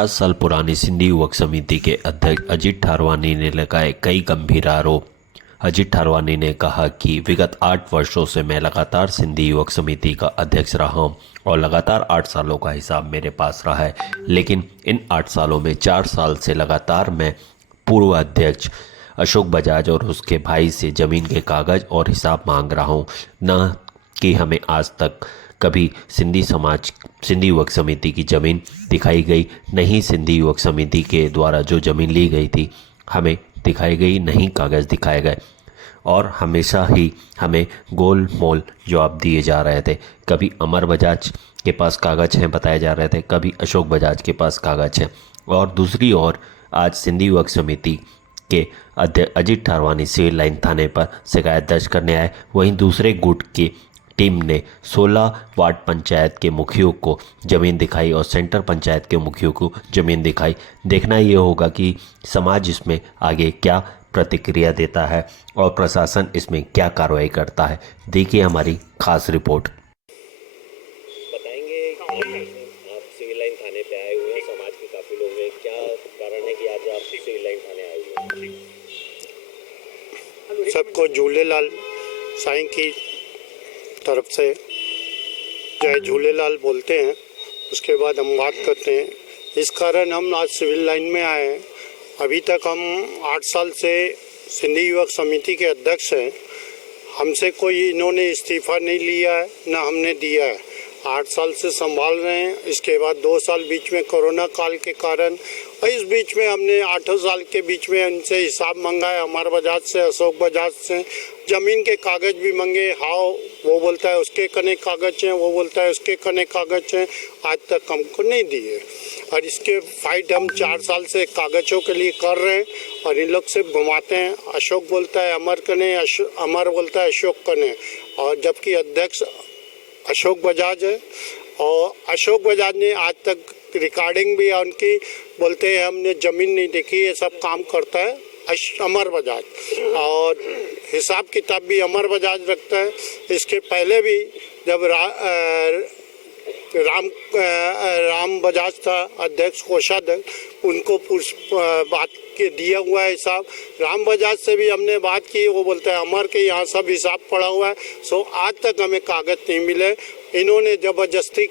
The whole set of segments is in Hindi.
10 साल पुरानी सिंधी युवक समिति के अध्यक्ष अजीत ठारवानी ने लगाए कई गंभीर आरोप। अजीत ठारवानी ने कहा कि विगत 8 वर्षों से मैं लगातार सिंधी युवक समिति का अध्यक्ष रहा हूं और लगातार 8 सालों का हिसाब मेरे पास रहा है, लेकिन इन 8 सालों में 4 साल से लगातार मैं पूर्व अध्यक्ष अशोक बजाज और उसके भाई से ज़मीन के कागज़ और हिसाब मांग रहा हूं। न कि हमें आज तक कभी सिंधी युवक समिति की ज़मीन दिखाई गई, नहीं सिंधी युवक समिति के द्वारा जो ज़मीन ली गई थी हमें दिखाई गई, नहीं कागज़ दिखाए गए और हमेशा ही हमें गोल मोल जवाब दिए जा रहे थे। कभी अमर बजाज के पास कागज़ हैं बताए जा रहे थे, कभी अशोक बजाज के पास कागज़ हैं। और दूसरी ओर आज सिंधी युवक समिति के अध्यक्ष अजीत ठारवानी सिविल लाइन थाने पर शिकायत दर्ज करने आए। वहीं दूसरे गुट की टीम ने 16 वार्ड पंचायत के मुखियों को ज़मीन दिखाई और सेंटर पंचायत के मुखियों को ज़मीन दिखाई। देखना ये होगा कि समाज इसमें आगे क्या प्रतिक्रिया देता है और प्रशासन इसमें क्या कार्रवाई करता है। देखिए हमारी खास रिपोर्ट। बताएंगे आप सिविल लाइन थाने पे आए हुए हैं, समाज के काफ़ी लोग हैं, क्या कारण है कि आज आप सिविल लाइन थाने आए हुए हैं? सबको झूलेलाल साईं की तरफ से जय झूलेलाल बोलते हैं, उसके बाद हम बात करते हैं। इस कारण हम आज सिविल लाइन में आए हैं। अभी तक हम 8 साल से सिंधी युवक समिति के अध्यक्ष हैं। हमसे कोई इन्होंने इस्तीफा नहीं लिया है, ना हमने दिया है। 8 साल से संभाल रहे हैं। इसके बाद 2 साल बीच में कोरोना काल के कारण, और इस बीच में हमने 8 साल के बीच में उनसे हिसाब मंगा है, अमर बजाज से, अशोक बजाज से। ज़मीन के कागज़ भी मंगे, हाँ वो बोलता है उसके कने कागज़ हैं, वो बोलता है उसके कने कागज़ हैं, आज तक हमको नहीं दिए। और इसके फाइट हम 4 साल से कागज़ों के लिए कर रहे हैं और इन लोग से घुमाते हैं। अशोक बोलता है अमर कने, अमर बोलता है अशोक कने, और जबकि अध्यक्ष अशोक बजाज है। और अशोक बजाज ने आज तक रिकॉर्डिंग भी है उनकी, बोलते हैं हमने ज़मीन नहीं देखी, ये सब काम करता है अमर बजाज, और हिसाब किताब भी अमर बजाज रखता है। इसके पहले भी जब राम बजाज था अध्यक्ष कोषाध्यक्ष, उनको बात के दिया हुआ है हिसाब। राम बजाज से भी हमने बात की, वो बोलता है अमर के यहाँ सब हिसाब पड़ा हुआ है। सो आज तक हमें कागज़ नहीं मिले। इन्होंने ज़बरदस्ती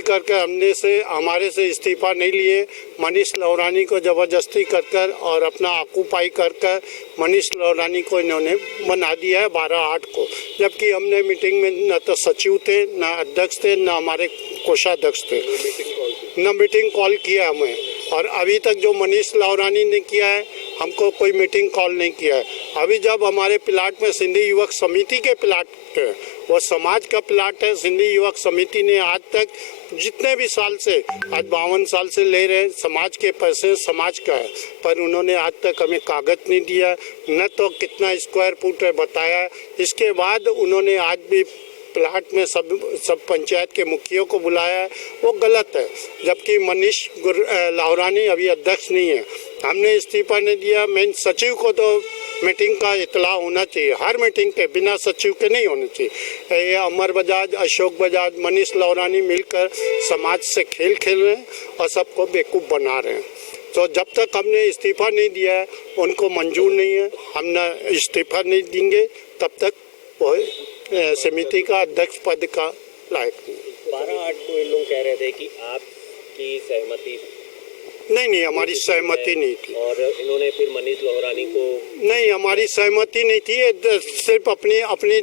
करके हमारे से इस्तीफा नहीं लिए। मनीष लवरानी को ज़बरदस्ती कर और अपना आकूपाई कर मनीष लवरानी को इन्होंने बना दिया है 12/8 को, जबकि हमने मीटिंग में न तो सचिव थे, न अध्यक्ष थे, न हमारे कोषाध्यक्ष थे, न मीटिंग कॉल किया हमें। और अभी तक जो मनीष लवरानी ने किया है, हमको कोई मीटिंग कॉल नहीं किया है। अभी जब हमारे प्लाट में सिंधी युवक समिति के प्लाट है, वो समाज का प्लाट है। सिंधी युवक समिति ने आज तक जितने भी साल से, आज 52 साल से ले रहे, समाज के पैसे समाज का है, पर उन्होंने आज तक हमें कागज नहीं दिया, न तो कितना स्क्वायर फुट है बताया। इसके बाद उन्होंने आज भी प्लाट में सब पंचायत के मुखियों को बुलाया है, वो गलत है। जबकि मनीष लाहौरानी अभी अध्यक्ष नहीं है, हमने इस्तीफा नहीं दिया। मेन सचिव को तो मीटिंग का इतला होना चाहिए, हर मीटिंग के बिना सचिव के नहीं होना चाहिए। ये अमर बजाज, अशोक बजाज, मनीष लाहौरानी मिलकर समाज से खेल खेल रहे हैं और सबको बेवकूफ़ बना रहे हैं। तो जब तक हमने इस्तीफा नहीं दिया है, उनको मंजूर नहीं है, हम न इस्तीफा नहीं देंगे तब तक वो समिति का अध्यक्ष पद का लायक नहीं। 12/8 को इन लोग कह रहे थे कि आपकी सहमति नहीं, हमारी सहमति नहीं थी। और इन्होंने फिर मनीष लोहरानी को नहीं, हमारी सहमति नहीं थी। सिर्फ अपनी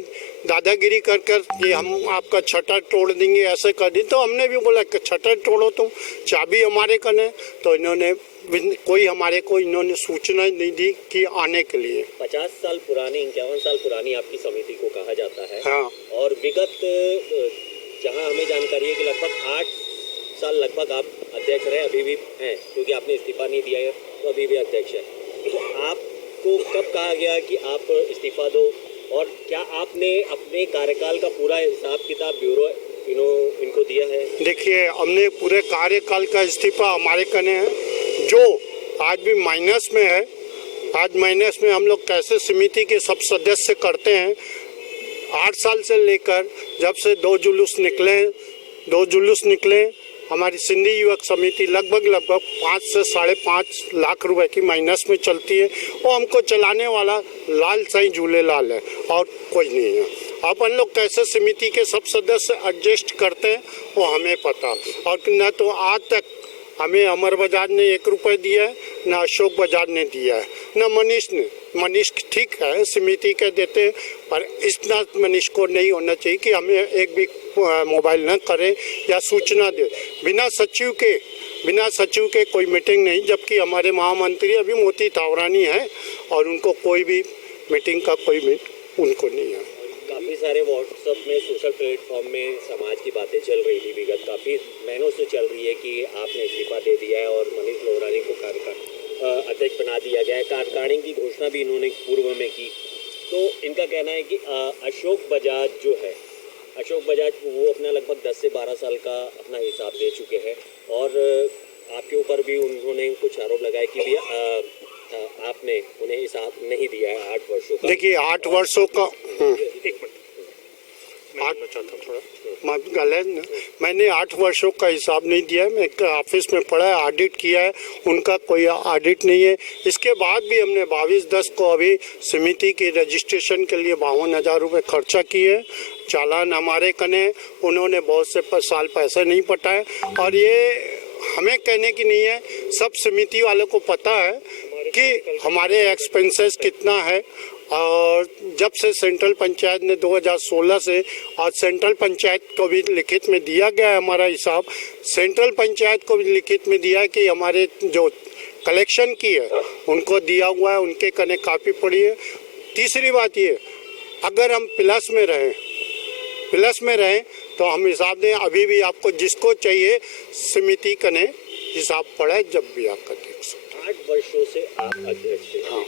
दादागिरी कर कि हम आपका छटर तोड़ देंगे ऐसे कर दी। तो हमने भी बोला कि छटर तोड़ो तुम, चाबी हमारे कने। तो इन्होंने कोई हमारे को इन्होंने सूचना नहीं दी कि आने के लिए। 50 साल पुरानी, 51 साल पुरानी आपकी समिति को कहा जाता है। हाँ। और विगत जहां हमें जानकारी है कि लगभग 8 साल लगभग आप अध्यक्ष रहे, अभी भी हैं, क्योंकि आपने इस्तीफा नहीं दिया है तो अभी भी अध्यक्ष है। तो आपको कब कहा गया कि आप इस्तीफा दो, और क्या आपने अपने कार्यकाल का पूरा हिसाब किताब ब्यूरो इनको दिया है? देखिए, हमने पूरे कार्यकाल का इस्तीफा हमारे कने है, जो आज भी माइनस में है। आज माइनस में हम लोग कैसे समिति के सब सदस्य करते हैं। 8 साल से लेकर जब से 2 जुलूस निकले, हमारी सिंधी युवक समिति लगभग 5 से 5.5 लाख रुपए की माइनस में चलती है। वो हमको चलाने वाला लाल साईं झूलेलाल है और कोई नहीं है। अपन लोग कैसे समिति के सब सदस्य एडजस्ट करते हैं वो हमें पता, और न तो आज तक हमें अमर बजाज ने 1 रुपये दिया है, न अशोक बजाज ने दिया है, न मनीष ने। मनीष ठीक है समिति के देते हैं, पर इतना मनीष को नहीं होना चाहिए कि हमें एक भी मोबाइल न करे या सूचना दे। बिना सचिव के कोई मीटिंग नहीं, जबकि हमारे महामंत्री अभी मोती तावरानी है और उनको कोई भी मीटिंग का कोई उनको नहीं है। काफ़ी सारे व्हाट्सएप में, सोशल प्लेटफॉर्म में समाज की बातें चल रही थी विगत काफ़ी महीनों से चल रही है कि आपने इस्तीफा दे दिया है और मनीष लोहरानी को अध्यक्ष बना दिया गया है। कार्यकारिणी की घोषणा भी इन्होंने पूर्व में की। तो इनका कहना है कि अशोक बजाज जो है, अशोक बजाज वो अपना लगभग 10 से 12 साल का अपना हिसाब दे चुके हैं और आपके ऊपर भी उन्होंने कुछ आरोप लगाए कि भी आपने उन्हें हिसाब नहीं दिया है 8 वर्षों का। देखिए 8 वर्षों का मैंने 8 वर्षों का हिसाब नहीं दिया है। मैं ऑफिस में पढ़ा है, ऑडिट किया है, उनका कोई ऑडिट नहीं है। इसके बाद भी हमने 22/10 को अभी समिति की रजिस्ट्रेशन के लिए 52,000 रुपये खर्चा किए। चालान हमारे कने, उन्होंने बहुत से साल पैसे नहीं पटाए। और ये हमें कहने की नहीं है, सब समिति वालों को पता है कि हमारे एक्सपेंसेस कितना है। और जब से सेंट्रल पंचायत ने 2016 से, और सेंट्रल पंचायत को भी लिखित में दिया गया है हमारा हिसाब, सेंट्रल पंचायत को भी लिखित में दिया है कि हमारे जो कलेक्शन की है उनको दिया हुआ है, उनके कने काफ़ी पड़ी है। तीसरी बात ये, अगर हम प्लस में रहें तो हम हिसाब दें। अभी भी आपको जिसको चाहिए समिति कने हिसाब पड़ा है, जब भी आपका देख सकते। 8 वर्षों से आप अध्यक्ष हैं। हाँ।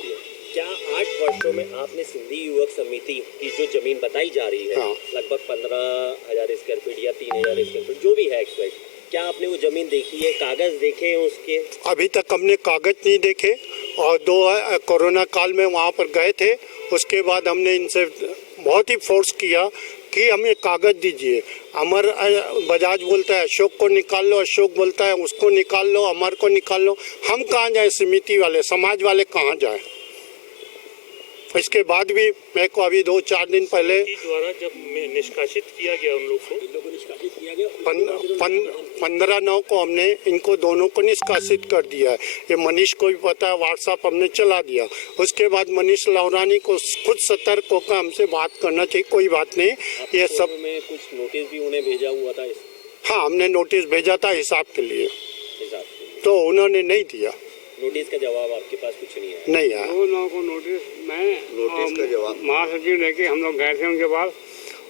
क्या 8 वर्षों में आपने सिंधी युवक समिति की जो जमीन बताई जा रही है, हाँ। लगभग 15,000 स्क्वायर फीट या 3,000 स्क्वायर फीट जो भी है एक्सवाइज, क्या आपने वो जमीन देखी है, कागज देखे हैं उसके? अभी तक हमने कागज नहीं देखे, और 2 कोरोना काल में वहाँ पर गए थे। उसके बाद हमने इनसे बहुत ही फोर्स किया कि हमें कागज दीजिए। अमर बजाज बोलता है अशोक को निकाल लो, अशोक बोलता है उसको निकाल लो, अमर को निकाल लो। हम कहाँ जाए, समिति वाले, समाज वाले कहाँ जाए? इसके बाद भी मेरे को अभी 2-4 दिन पहले द्वारा जब निष्कासित किया गया उन लोग को निष्कासित किया गया, 15/9 को हमने इनको दोनों को निष्कासित कर दिया है। ये मनीष को भी पता है, व्हाट्सएप हमने चला दिया। उसके बाद मनीष लोहरानी को खुद सतर्क होकर हमसे बात करना चाहिए। कोई बात नहीं, ये सब में कुछ नोटिस भी उन्हें भेजा हुआ था। हाँ, हमने नोटिस भेजा था हिसाब के लिए, हिसाब के तो उन्होंने नहीं दिया। नोटिस का जवाब आपके पास कुछ नहीं है? नहीं आया। 2 लोगों को नोटिस का जवाब महासचिव लेके हम लोग गए थे उनके पास।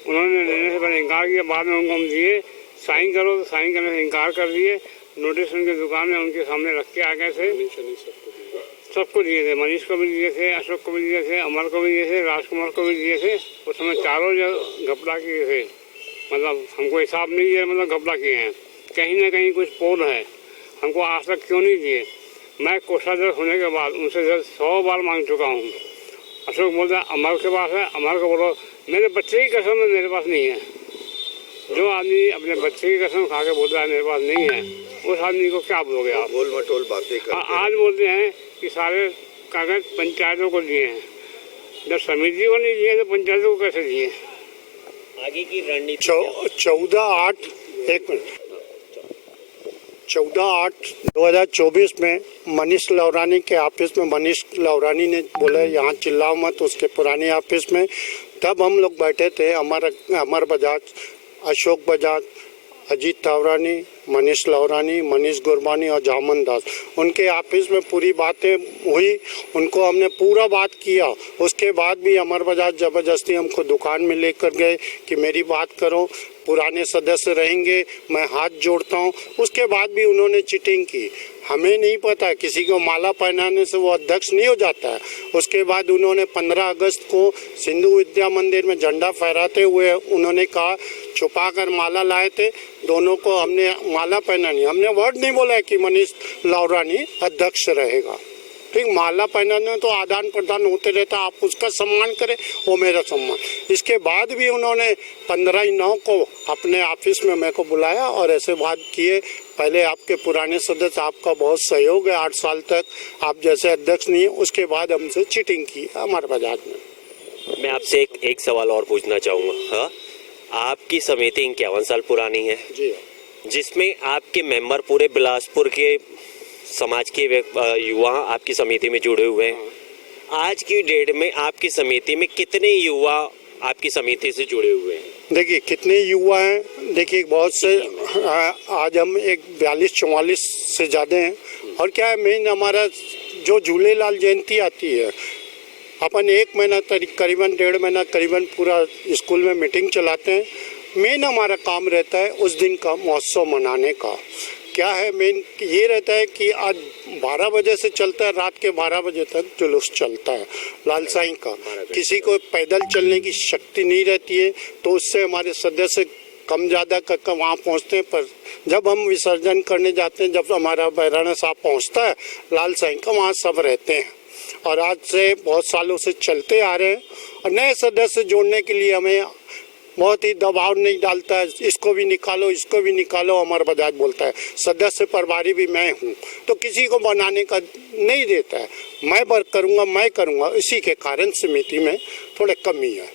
उन्होंने लेने से पहले इनकार किया, बाद में उनको हम दिए, साइन करो तो साइन करने से इनकार कर दिए। नोटिस उनके दुकान में उनके सामने रख के आ गए थे। सबको दिए थे, मनीष को भी दिए थे, अशोक को भी दिए थे, अमर को भी दिए थे, राजकुमार को भी दिए थे। उस समय चारों जो घपला किए थे, मतलब हमको हिसाब नहीं दिया, मतलब घपला किए हैं। कहीं ना कहीं कुछ पोल है, हमको आज तक क्यों नहीं दिए? मैं कोषाध्यक्ष होने के बाद उनसे 100 बार मांग चुका हूँ। अशोक बोलता है अमर के पास है, अमर को बोलो मेरे बच्चे की कसम मेरे पास नहीं है। जो आदमी अपने बच्चे की कसम खा के बोलता है मेरे पास नहीं है, उस आदमी को क्या बोलोगे आप? गोल मटोल बातें करते हैं। आज बोलते हैं कि सारे कागज पंचायतों को दिए हैं। जब समिति को नहीं दिए तो पंचायतों को कैसे दिए? आगे की रणनीति 14/8/2024 में मनीष लोहरानी के ऑफिस में मनीष लोहरानी ने बोला यहाँ चिल्लाओ मत, उसके पुराने ऑफिस में। तब हम लोग बैठे थे, अमर बजाज, अशोक बजाज, अजीत तावरानी, मनीष लोहरानी, मनीष गुरबानी और जामन दास, उनके ऑफिस में पूरी बातें हुई। उनको हमने पूरा बात किया। उसके बाद भी अमर बजाज ज़बरदस्ती हमको दुकान में लेकर गए कि मेरी बात करो, पुराने सदस्य रहेंगे, मैं हाथ जोड़ता हूँ। उसके बाद भी उन्होंने चीटिंग की। हमें नहीं पता, किसी को माला पहनाने से वो अध्यक्ष नहीं हो जाता है। उसके बाद उन्होंने 15 अगस्त को सिंधु विद्या मंदिर में झंडा फहराते हुए उन्होंने कहा, छुपा कर माला लाए थे, दोनों को हमने माला पहनानी। हमने वर्ड नहीं बोला है कि मनीष लोहरानी अध्यक्ष रहेगा। ठीक, माला पहनाने तो आदान प्रदान होते रहता, आप उसका सम्मान करें, वो मेरा सम्मान। इसके बाद भी उन्होंने 15/9 को अपने ऑफिस में मेरे को बुलाया और ऐसे बात किए। पहले आपके पुराने सदस्य, आपका बहुत सहयोग है, 8 साल तक आप जैसे अध्यक्ष नहीं है, उसके बाद हमसे चीटिंग की हमारे बजाज में। मैं आपसे एक सवाल और पूछना चाहूँगा। हाँ, आपकी समिति 51 साल पुरानी है जी, जिसमें आपके मेंबर पूरे बिलासपुर के समाज के युवा आपकी समिति में जुड़े हुए हैं। आज की डेट में आपकी समिति में कितने युवा आपकी समिति से जुड़े हुए हैं? देखिए कितने युवा हैं, देखिए बहुत से, आज हम एक 42-44 से ज़्यादा हैं। और क्या है, मेन हमारा जो झूलेलाल जयंती आती है, अपन 1 महीना करीबन 1.5 महीना करीबन पूरा स्कूल में मीटिंग चलाते हैं। मेन हमारा काम रहता है उस दिन का महोत्सव मनाने का। क्या है, मेन ये रहता है कि आज 12 बजे से चलता है, रात के 12 बजे तक जुलूस चलता है लाल साईं का। किसी को पैदल चलने की शक्ति नहीं रहती है, तो उससे हमारे सदस्य कम ज़्यादा कर वहाँ पहुँचते हैं। पर जब हम विसर्जन करने जाते हैं, जब हमारा बहराना साहब पहुँचता है लाल साईं का, वहाँ सब रहते हैं। और आज से बहुत सालों से चलते आ रहे हैं। और नए सदस्य जोड़ने के लिए हमें बहुत ही दबाव नहीं डालता है, इसको भी निकालो, अमर बजाज बोलता है। सदस्य प्रभारी भी मैं हूँ, तो किसी को बनाने का नहीं देता है। मैं करूँगा, इसी के कारण समिति में थोड़े कमी है।